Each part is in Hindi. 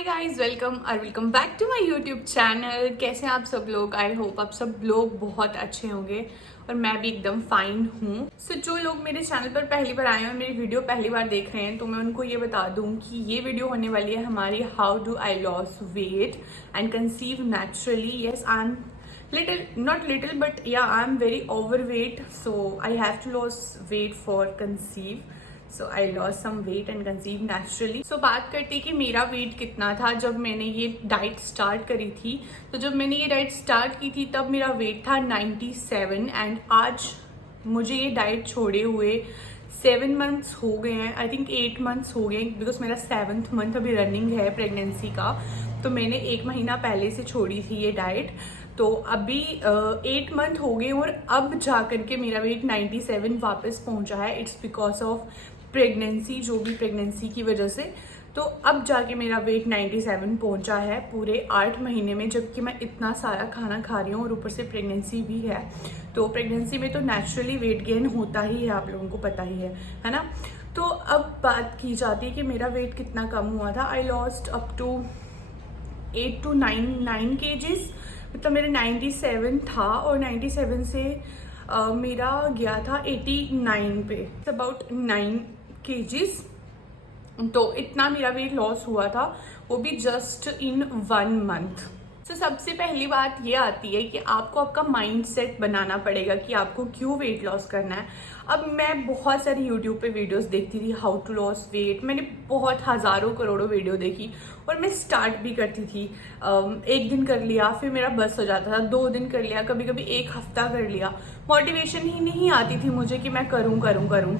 Hi guys, welcome back to my YouTube channel. कैसे हैं आप सब लोग? आई होप आप सब लोग बहुत अच्छे होंगे और मैं भी एकदम फाइन हूँ। सो जो लोग मेरे चैनल पर पहली बार आए हैं और मेरी वीडियो पहली बार देख रहे हैं तो मैं उनको ये बता दूँ कि ये वीडियो होने वाली है हमारी how do I loss weight and conceive naturally. Yes, I am not little but yeah, I'm very overweight, so I have to lose weight for conceive. So I lost some weight and conceived naturally. So बात करते कि मेरा वेट कितना था जब मैंने ये डाइट स्टार्ट करी थी। तो जब मैंने ये डाइट स्टार्ट की थी तब मेरा वेट था 97 एंड आज मुझे ये डाइट छोड़े हुए 7 मंथ्स हो गए हैं। आई थिंक 8 मंथ्स हो गए बिकॉज मेरा 7th मंथ अभी रनिंग है प्रेगनेंसी का। तो मैंने 1 महीना पहले से छोड़ी थी ये डाइट। तो अभी 8 मंथ हो गए और अब जा करके मेरा वेट 97 वापस पहुंचा है। इट्स बिकॉज ऑफ प्रेगनेंसी, जो भी प्रेगनेंसी की वजह से। तो अब जाके मेरा वेट 97 पहुंचा है पूरे 8 महीने में, जबकि मैं इतना सारा खाना खा रही हूँ और ऊपर से प्रेगनेंसी भी है। तो प्रेगनेंसी में तो नेचुरली वेट गेन होता ही है, आप लोगों को पता ही है ना। तो अब बात की जाती है कि मेरा वेट कितना कम हुआ था। I lost up to 8 to 9 kgs। मतलब मेरे 97 था और 97 से मेरा गया था 89 पे, अबाउट 9 kgs। तो इतना मेरा वेट लॉस हुआ था, वो भी जस्ट इन 1 मंथ। तो सबसे पहली बात ये आती है कि आपको आपका माइंड सेट बनाना पड़ेगा कि आपको क्यों वेट लॉस करना है। अब मैं बहुत सारी यूट्यूब पे वीडियोस देखती थी हाउ टू लॉस वेट। मैंने बहुत हज़ारों करोड़ों वीडियो देखी और मैं स्टार्ट भी करती थी। 1 दिन कर लिया, फिर मेरा बस हो जाता था। 2 दिन कर लिया, कभी कभी 1 हफ्ता कर लिया। मोटिवेशन ही नहीं आती थी मुझे कि मैं करूँ।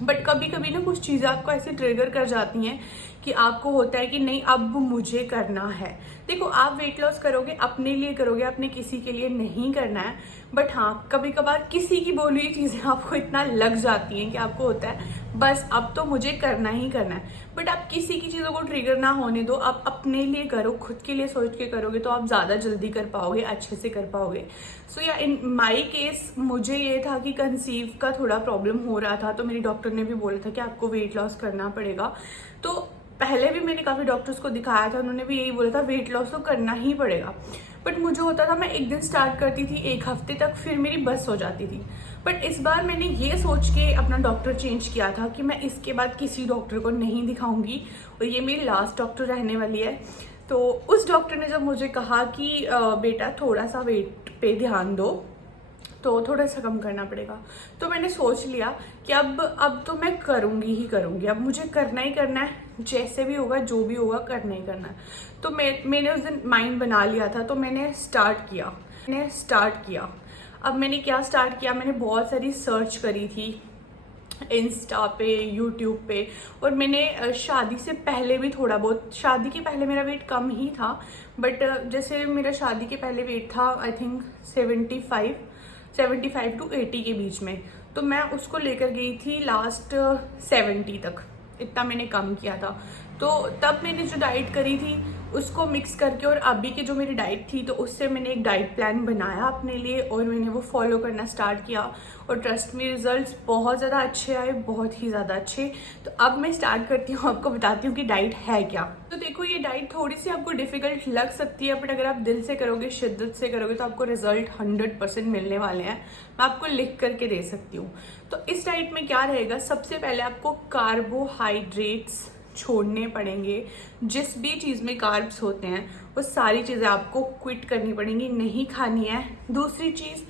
बट कभी कभी ना कुछ चीज़ें आपको ऐसे ट्रिगर कर जाती हैं कि आपको होता है कि नहीं, अब मुझे करना है। देखो, आप वेट लॉस करोगे अपने लिए करोगे, अपने किसी के लिए नहीं करना है। बट हाँ, कभी कभार किसी की बोली हुई चीज़ें आपको इतना लग जाती हैं कि आपको होता है बस अब तो मुझे करना ही करना है। बट आप किसी की चीज़ों को ट्रिगर ना होने दो, आप अपने लिए करो, खुद के लिए सोच के करोगे तो आप ज़्यादा जल्दी कर पाओगे, अच्छे से कर पाओगे। सो या इन माई केस मुझे ये था कि कंसीव का थोड़ा प्रॉब्लम हो रहा था, तो मेरी डॉक्टर ने भी बोला था कि आपको वेट लॉस करना पड़ेगा। तो पहले भी मैंने काफ़ी डॉक्टर्स को दिखाया था, उन्होंने भी यही बोला था वेट लॉस तो करना ही पड़ेगा। बट मुझे होता था मैं 1 दिन स्टार्ट करती थी, 1 हफ्ते तक फिर मेरी बस हो जाती थी। बट इस बार मैंने ये सोच के अपना डॉक्टर चेंज किया था कि मैं इसके बाद किसी डॉक्टर को नहीं दिखाऊंगी और ये मेरी लास्ट डॉक्टर रहने वाली है। तो उस डॉक्टर ने जब मुझे कहा कि बेटा थोड़ा सा वेट पे ध्यान दो, तो थोड़ा सा कम करना पड़ेगा, तो मैंने सोच लिया कि अब तो मैं करूँगी ही करूँगी। अब मुझे करना ही करना है, जैसे भी होगा जो भी होगा करना ही करना है। तो मैंने उस दिन माइंड बना लिया था, तो मैंने स्टार्ट किया। अब मैंने क्या स्टार्ट किया, मैंने बहुत सारी सर्च करी थी इंस्टा पे, यूट्यूब पे। और मैंने शादी से पहले भी थोड़ा बहुत, शादी के पहले मेरा वेट कम ही था, बट जैसे मेरा शादी के पहले वेट था आई थिंक 75 to 80 के बीच में। तो मैं उसको लेकर गई थी लास्ट 70 तक, इतना मैंने कम किया था। तो तब मैंने जो डाइट करी थी उसको मिक्स करके और अभी की जो मेरी डाइट थी तो उससे मैंने एक डाइट प्लान बनाया अपने लिए और मैंने वो फॉलो करना स्टार्ट किया। और ट्रस्ट मी, रिजल्ट्स बहुत ज़्यादा अच्छे आए, बहुत ही ज़्यादा अच्छे। तो अब मैं स्टार्ट करती हूँ, आपको बताती हूँ कि डाइट है क्या। तो देखो, ये डाइट थोड़ी सी आपको डिफिकल्ट लग सकती है, बट अगर आप दिल से करोगे, शिद्दत से करोगे तो आपको रिजल्ट 100% मिलने वाले हैं। मैं आपको लिख करके दे सकती हूँ। तो इस डाइट में क्या रहेगा, सबसे पहले आपको कार्बोहाइड्रेट्स छोड़ने पड़ेंगे। जिस भी चीज़ में कार्ब्स होते हैं वो सारी चीज़ें आपको क्विट करनी पड़ेंगी, नहीं खानी है। दूसरी चीज़,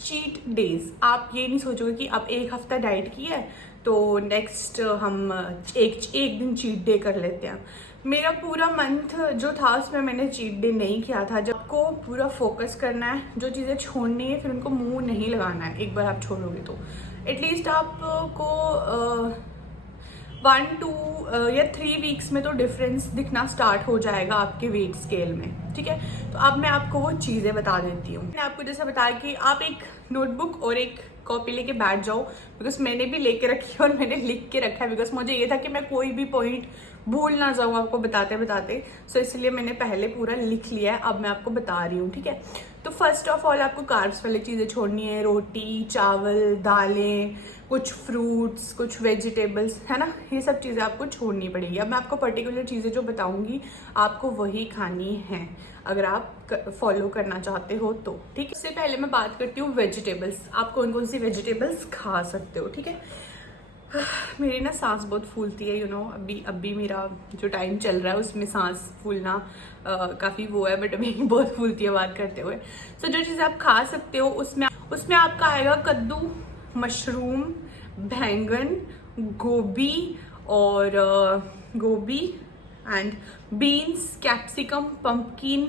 चीट डेज। आप ये नहीं सोचोगे कि अब 1 हफ्ता डाइट की है तो नेक्स्ट हम एक दिन चीट डे कर लेते हैं। मेरा पूरा मंथ जो था उसमें मैंने चीट डे नहीं किया था। जब आपको पूरा फोकस करना है, जो चीज़ें छोड़नी है फिर उनको मुंह नहीं लगाना है। एक बार आप छोड़ोगे तो एटलीस्ट आपको 1 to या 3 वीक्स में तो डिफरेंस दिखना स्टार्ट हो जाएगा आपके वेट स्केल में, ठीक है। तो अब मैं आपको वो चीज़ें बता देती हूँ। मैंने आपको जैसा बताया कि आप एक नोटबुक और एक कॉपी लेके बैठ जाओ, बिकॉज मैंने भी लेके रखी है और मैंने लिख के रखा है, बिकॉज मुझे ये था कि मैं कोई भी पॉइंट भूल ना जाऊँ आपको बताते बताते। सो इसलिए मैंने पहले पूरा लिख लिया है, अब मैं आपको बता रही हूँ, ठीक है। तो फर्स्ट ऑफ ऑल आपको कार्ब्स वाली चीज़ें छोड़नी है, रोटी, चावल, दालें, कुछ फ्रूट्स, कुछ वेजिटेबल्स, है ना, ये सब चीज़ें आपको छोड़नी पड़ेगी। अब मैं आपको पर्टिकुलर चीज़ें जो बताऊंगी आपको वही खानी है अगर आप फॉलो करना चाहते हो तो, ठीक है। इससे पहले मैं बात करती हूँ वेजिटेबल्स, आप कौन कौन सी वेजिटेबल्स खा सकते हो, ठीक है। मेरी ना सांस बहुत फूलती है, अभी मेरा जो टाइम चल रहा है उसमें सांस फूलना काफ़ी वो है, बट अभी बहुत फूलती है बात करते हुए। सो जो चीज़ें आप खा सकते हो उसमें आपका आएगा कद्दू, मशरूम, बैंगन, गोभी और गोभी एंड बीन्स, कैप्सिकम, पंपकिन,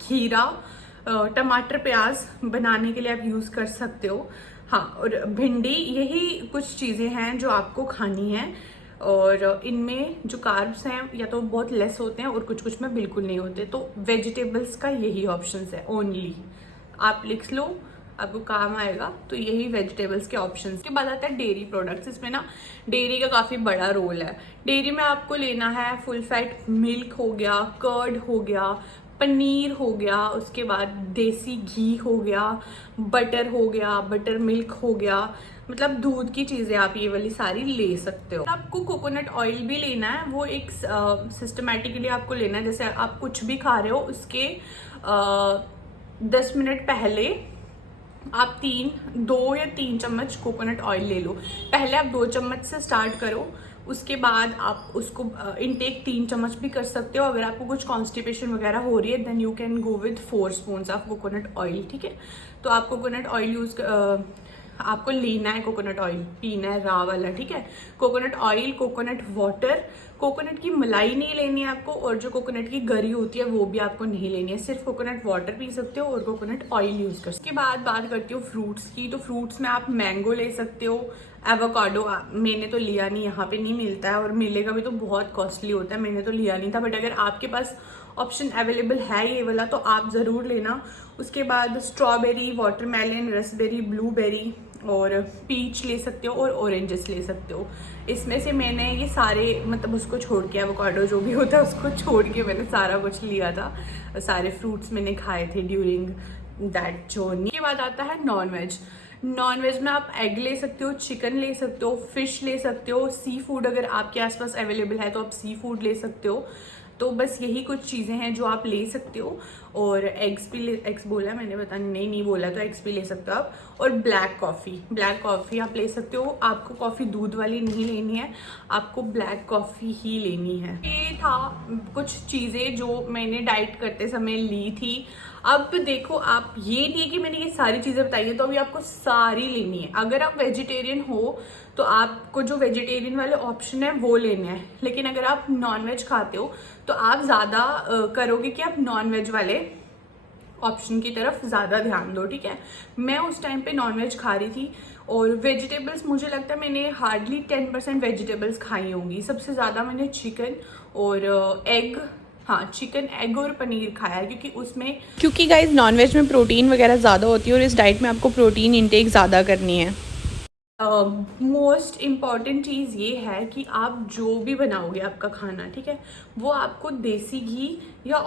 खीरा, टमाटर, प्याज बनाने के लिए आप यूज़ कर सकते हो। हाँ, और भिंडी, यही कुछ चीज़ें हैं जो आपको खानी है। और इनमें जो कार्ब्स हैं या तो बहुत लेस होते हैं और कुछ कुछ में बिल्कुल नहीं होते। तो वेजिटेबल्स का यही ऑप्शंस है ओनली, आप लिख लो, आपको काम आएगा। तो यही वेजिटेबल्स के ऑप्शंस। के बाद आता है डेयरी प्रोडक्ट्स। इसमें ना डेयरी का काफ़ी बड़ा रोल है। डेयरी में आपको लेना है फुल फैट मिल्क हो गया, कर्ड हो गया, पनीर हो गया, उसके बाद देसी घी हो गया, बटर हो गया, बटर मिल्क हो गया, मतलब दूध की चीज़ें आप ये वाली सारी ले सकते हो। आपको कोकोनट ऑयल भी लेना है, वो एक सिस्टमेटिकली आपको लेना है। जैसे आप कुछ भी खा रहे हो उसके 10 मिनट पहले आप 2 या 3 चम्मच कोकोनट ऑयल ले लो। पहले आप 2 चम्मच से स्टार्ट करो, उसके बाद आप उसको इनटेक 3 चम्मच भी कर सकते हो। अगर आपको कुछ कॉन्स्टिपेशन वगैरह हो रही है then you can go with 4 spoons of coconut oil, ठीक है। तो आप कोकोनट ऑयल आपको लेना है, कोकोनट ऑयल पीना है रा वाला, ठीक है। Coconut oil, coconut water, coconut की मलाई नहीं लेनी है आपको, और जो कोकोनट की गरी होती है वो भी आपको नहीं लेनी है। सिर्फ कोकोनट वाटर पी सकते हो और कोकोनट ऑयल यूज कर सकते हो। उसके बाद बात करती हूँ फ्रूट्स की। तो फ्रूट्स में आप मैंगो ले सकते हो, एवोकाडो मैंने तो लिया नहीं, यहाँ पे नहीं मिलता है, और मिलेगा भी तो बहुत कॉस्टली होता है, मैंने तो लिया नहीं था। बट अगर आपके पास ऑप्शन अवेलेबल है ये वाला तो आप ज़रूर लेना। उसके बाद स्ट्रॉबेरी, वाटरमेलन, रसबेरी, ब्लूबेरी और पीच ले सकते हो और ऑरेंजेस ले सकते हो। इसमें से मैंने ये सारे, मतलब उसको छोड़ के, एवोकाडो जो भी होता है उसको छोड़ के मैंने सारा कुछ लिया था, सारे फ्रूट्स मैंने खाए थे ड्यूरिंग दैट जर्नी। के बाद आता है नॉन वेज। नॉन वेज में आप एग ले सकते हो, चिकन ले सकते हो, फिश ले सकते हो, सी फूड अगर आपके आसपास अवेलेबल है तो आप सी फूड ले सकते हो। तो बस यही कुछ चीज़ें हैं जो आप ले सकते हो। और एग्स बोला मैंने, पता नहीं बोला, तो एग्स भी ले सकते हो आप। और ब्लैक कॉफ़ी आप ले सकते हो। आपको कॉफ़ी दूध वाली नहीं लेनी है, आपको ब्लैक कॉफ़ी ही लेनी है। ये था कुछ चीज़ें जो मैंने डाइट करते समय ली थी। अब देखो, आप ये नहीं है कि मैंने ये सारी चीज़ें बताई है तो अभी आपको सारी लेनी है। अगर आप वेजिटेरियन हो तो आपको जो वेजिटेरियन वाले ऑप्शन है वो लेने हैं, लेकिन अगर आप नॉनवेज खाते हो तो आप ज़्यादा करोगे कि आप नॉनवेज वाले ऑप्शन की तरफ ज़्यादा ध्यान दो, ठीक है। मैं उस टाइम पे नॉनवेज खा रही थी और वेजिटेबल्स मुझे लगता है मैंने हार्डली 10% वेजिटेबल्स खाई होंगी। सबसे ज़्यादा मैंने चिकन और एग, हाँ चिकन, एग और पनीर खाया है, क्योंकि गाइज नॉनवेज में प्रोटीन वगैरह ज़्यादा होती है और इस डाइट में आपको प्रोटीन इंटेक ज़्यादा करनी है। मोस्ट इम्पॉर्टेंट चीज़ ये है कि आप जो भी बनाओगे आपका खाना, ठीक है, वो आपको देसी घी या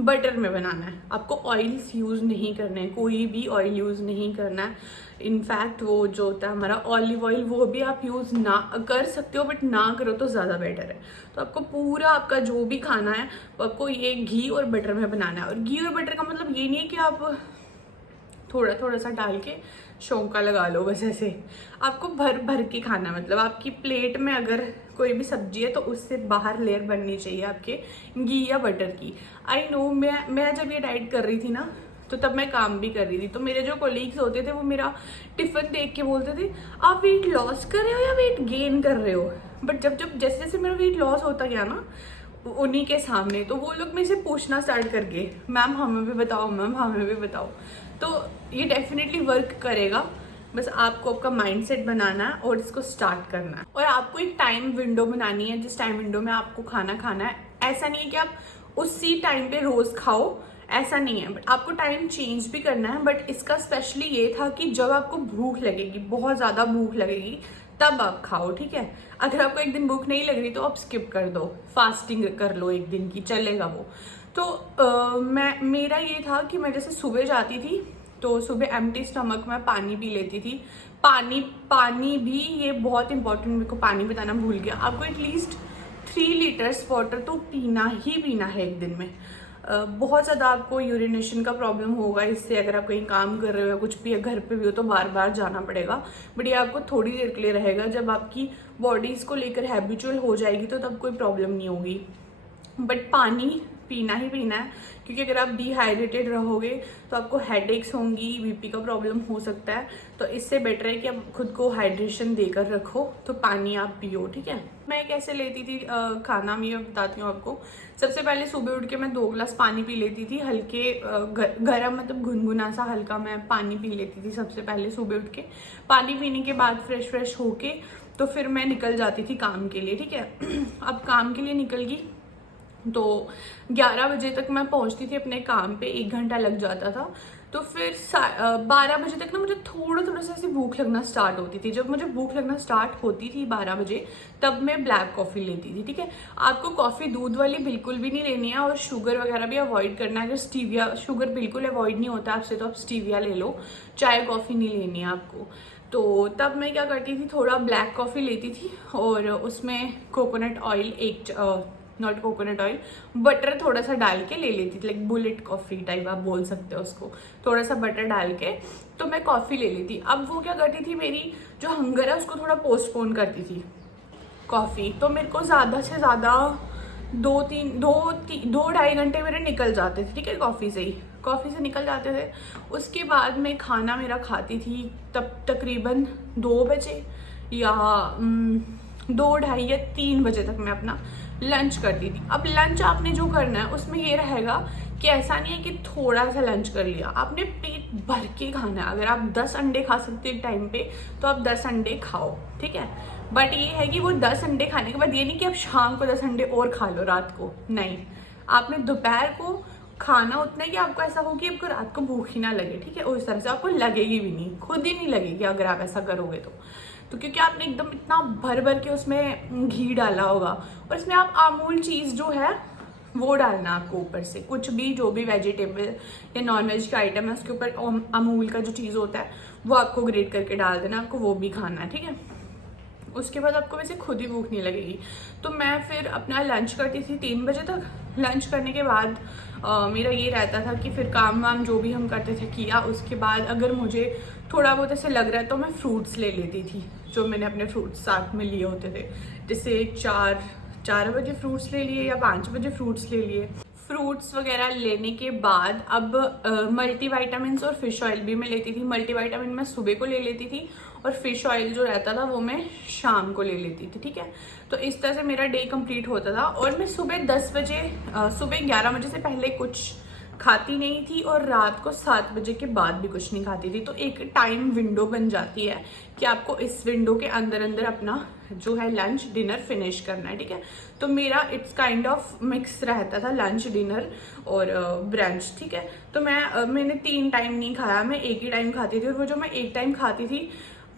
बटर में बनाना है। आपको ऑयल्स यूज़ नहीं करने हैं, कोई भी ऑयल यूज़ नहीं करना है। इनफैक्ट वो जो होता है हमारा ऑलिव ऑयल, वो भी आप यूज़ ना कर सकते हो, बट ना करो तो ज़्यादा बेटर है। तो आपको पूरा आपका जो भी खाना है वो आपको ये घी और बटर में बनाना है। और घी और बटर का मतलब ये नहीं है कि आप थोड़ा थोड़ा सा डाल के शौंका लगा लो, बस ऐसे। आपको भर भर के खाना, मतलब आपकी प्लेट में अगर कोई भी सब्जी है तो उससे बाहर लेयर बननी चाहिए आपके घी या बटर की। आई नो, मैं जब ये डाइट कर रही थी ना तो तब मैं काम भी कर रही थी, तो मेरे जो कोलीग्स होते थे वो मेरा टिफ़िन देख के बोलते थे आप वेट लॉस कर रहे हो या वेट गेन कर रहे हो। बट जब जैसे जैसे मेरा वेट लॉस होता गया ना उन्हीं के सामने, तो वो लोग मेरे से पूछना स्टार्ट कर गए, मैम हमें भी बताओ, मैम हमें भी बताओ। तो ये डेफिनेटली वर्क करेगा, बस आपको आपका माइंडसेट बनाना है और इसको स्टार्ट करना है। और आपको एक टाइम विंडो बनानी है, जिस टाइम विंडो में आपको खाना खाना है। ऐसा नहीं है कि आप उसी टाइम पे रोज खाओ, ऐसा नहीं है, बट आपको टाइम चेंज भी करना है। बट इसका स्पेशली ये था कि जब आपको भूख लगेगी, बहुत ज़्यादा भूख लगेगी, तब आप खाओ, ठीक है। अगर आपको एक दिन भूख नहीं लग रही तो आप स्किप कर दो, फास्टिंग कर लो एक दिन की, चलेगा वो। तो मेरा ये था कि मैं जैसे सुबह जाती थी तो सुबह एम्प्टी स्टमक में पानी पी लेती थी। पानी भी ये बहुत इंपॉर्टेंट, मेरे को पानी बताना भूल गया, आपको एटलीस्ट 3 लीटर्स वाटर तो पीना ही पीना है एक दिन में। बहुत ज़्यादा आपको यूरिनेशन का प्रॉब्लम होगा इससे, अगर आप कहीं काम कर रहे हो या कुछ भी, घर पे भी हो तो बार बार जाना पड़ेगा। बट ये आपको थोड़ी देर के लिए रहेगा, जब आपकी बॉडी इसको लेकर हैबिचुअल हो जाएगी तो तब कोई प्रॉब्लम नहीं होगी। बट पानी पीना ही पीना है, क्योंकि अगर आप डिहाइड्रेटेड रहोगे तो आपको हेडेक्स होंगी, बीपी का प्रॉब्लम हो सकता है। तो इससे बेटर है कि आप खुद को हाइड्रेशन देकर रखो, तो पानी आप पियो, ठीक है। मैं कैसे लेती थी खाना, मैं बताती हूँ आपको। सबसे पहले सुबह उठ के मैं 2 गिलास पानी पी लेती थी, हल्के गर्म मतलब गुनगुना सा हल्का मैं पानी पी लेती थी सबसे पहले सुबह उठ के। पानी पीने के बाद फ्रेश होके तो फिर मैं निकल जाती थी काम के लिए, ठीक है। अब काम के लिए निकल गई तो 11 बजे तक मैं पहुंचती थी अपने काम पे, 1 घंटा लग जाता था। तो फिर 12 बजे तक ना मुझे थोड़ा सा ऐसी भूख लगना स्टार्ट होती थी। जब मुझे भूख लगना स्टार्ट होती थी 12 बजे, तब मैं ब्लैक कॉफ़ी लेती थी, ठीक है। आपको कॉफ़ी दूध वाली बिल्कुल भी नहीं लेनी है और शुगर वगैरह भी अवॉइड करना है। अगर स्टीविया, शुगर बिल्कुल अवॉइड नहीं होता आपसे तो आप स्टीविया ले लो, चाय कॉफ़ी नहीं लेनी है आपको। तो तब मैं क्या करती थी, थोड़ा ब्लैक कॉफ़ी लेती थी और उसमें coconut oil, not coconut oil, butter थोड़ा सा डाल के ले लेती थी, लाइक बुलेट कॉफ़ी टाइप आप बोल सकते हो उसको। थोड़ा सा बटर डाल के तो मैं कॉफ़ी ले लेती। अब वो क्या करती थी, मेरी जो हंगर है उसको थोड़ा पोस्टपोन करती थी कॉफ़ी। तो मेरे को ज़्यादा से ज़्यादा 2-2.5 घंटे मेरे निकल जाते थे, ठीक है, कॉफ़ी से निकल जाते थे। उसके बाद मैं खाना मेरा खाती थी तब तकरीबन 2 बजे या 2-2.5 या 3 बजे तक मैं अपना लंच करती थी। अब लंच आपने जो करना है उसमें ये रहेगा कि ऐसा नहीं है कि थोड़ा सा लंच कर लिया, आपने पेट भर के खाना है। अगर आप 10 अंडे खा सकते हो एक टाइम पे तो आप 10 अंडे खाओ, ठीक है। बट ये है कि वो 10 अंडे खाने के बाद ये नहीं कि आप शाम को 10 अंडे और खा लो रात को, नहीं। आपने दोपहर को खाना उतना है कि आपको ऐसा हो कि आपको रात को भूख ही ना लगे, ठीक है। उस तरह से आपको लगेगी भी नहीं, खुद ही नहीं लगेगी अगर आप ऐसा करोगे तो क्योंकि आपने एकदम इतना भर के उसमें घी डाला होगा। और इसमें आप अमूल चीज़ जो है वो डालना आपको ऊपर से, कुछ भी जो भी वेजिटेबल या नॉन वेज का आइटम है उसके ऊपर अमूल का जो चीज़ होता है वो आपको ग्रेट करके डाल देना, आपको वो भी खाना है, ठीक है। उसके बाद आपको वैसे खुद ही भूख नहीं लगेगी। तो मैं फिर अपना लंच करती थी 3 बजे तक। लंच करने के बाद मेरा ये रहता था कि फिर काम वाम जो भी हम करते थे किया। उसके बाद अगर मुझे थोड़ा बहुत ऐसे लग रहा है तो मैं फ्रूट्स ले लेती थी, जो मैंने अपने फ्रूट्स साथ में लिए होते थे। जैसे 4 बजे फ्रूट्स ले लिए या 5 बजे फ्रूट्स ले लिए। फ्रूट्स वगैरह लेने के बाद अब मल्टीविटामिन्स और फिश ऑयल भी मैं लेती थी। मल्टीविटामिन मैं सुबह को ले लेती थी और फिश ऑयल जो रहता था वो मैं शाम को ले लेती थी, ठीक है। तो इस तरह से मेरा डे कंप्लीट होता था। और मैं सुबह 11 बजे से पहले कुछ खाती नहीं थी और रात को 7 बजे के बाद भी कुछ नहीं खाती थी। तो एक टाइम विंडो बन जाती है कि आपको इस विंडो के अंदर अपना जो है लंच डिनर फिनिश करना है, ठीक है। तो मेरा इट्स काइंड ऑफ मिक्स रहता था, लंच डिनर और ब्रंच, ठीक है। तो मैंने 3 टाइम नहीं खाया, मैं एक ही टाइम खाती थी। और वो जो मैं एक टाइम खाती थी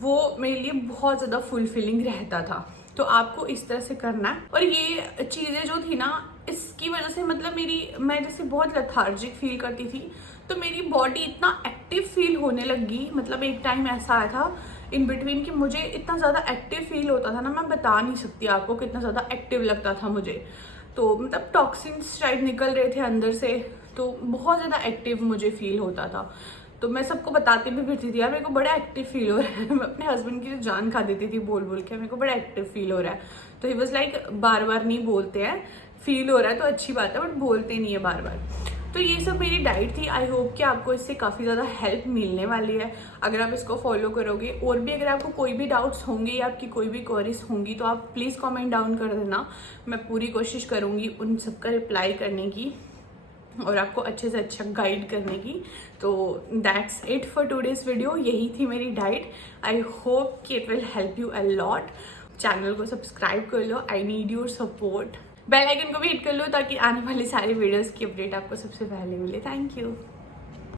वो मेरे लिए बहुत ज़्यादा फुलफिलिंग रहता था। तो आपको इस तरह से करना है। और ये चीज़ें जो थी ना, इसकी वजह से मतलब मैं जैसे बहुत लेथार्जिक फील करती थी, तो मेरी बॉडी इतना एक्टिव फील होने लगी। मतलब एक टाइम ऐसा आया था इन बिटवीन कि मुझे इतना ज़्यादा एक्टिव फील होता था ना, मैं बता नहीं सकती आपको कितना ज़्यादा एक्टिव लगता था मुझे। तो मतलब टॉक्सिन्स शायद निकल रहे थे अंदर से, तो बहुत ज़्यादा एक्टिव मुझे फील होता था। तो मैं सबको बताती भी फिरती थी, यार मेरे को बड़ा एक्टिव फील हो रहा है। मैं अपने हस्बैंड की जान खा देती थी बोल के, मेरे को बड़ा एक्टिव फील हो रहा है। तो ही वॉज लाइक बार बार नहीं बोलते हैं, फील हो रहा है तो अच्छी बात है, बट बोलते नहीं है बार बार। तो ये सब मेरी डाइट थी। आई होप कि आपको इससे काफ़ी ज़्यादा हेल्प मिलने वाली है अगर आप इसको फॉलो करोगे। और भी अगर आपको कोई भी डाउट्स होंगे या आपकी कोई भी क्वेरीज होंगी तो आप प्लीज़ कमेंट डाउन कर देना। मैं पूरी कोशिश करूँगी उन सबका रिप्लाई करने की और आपको अच्छे से अच्छा गाइड करने की। तो that's it for today's video. यही थी मेरी डाइट। आई होप कि it will help you a lot. Channel को सब्सक्राइब कर लो, I need your support. Bell icon को भी हिट कर लो ताकि आने वाली सारी वीडियोस की अपडेट आपको सबसे पहले मिले। Thank you.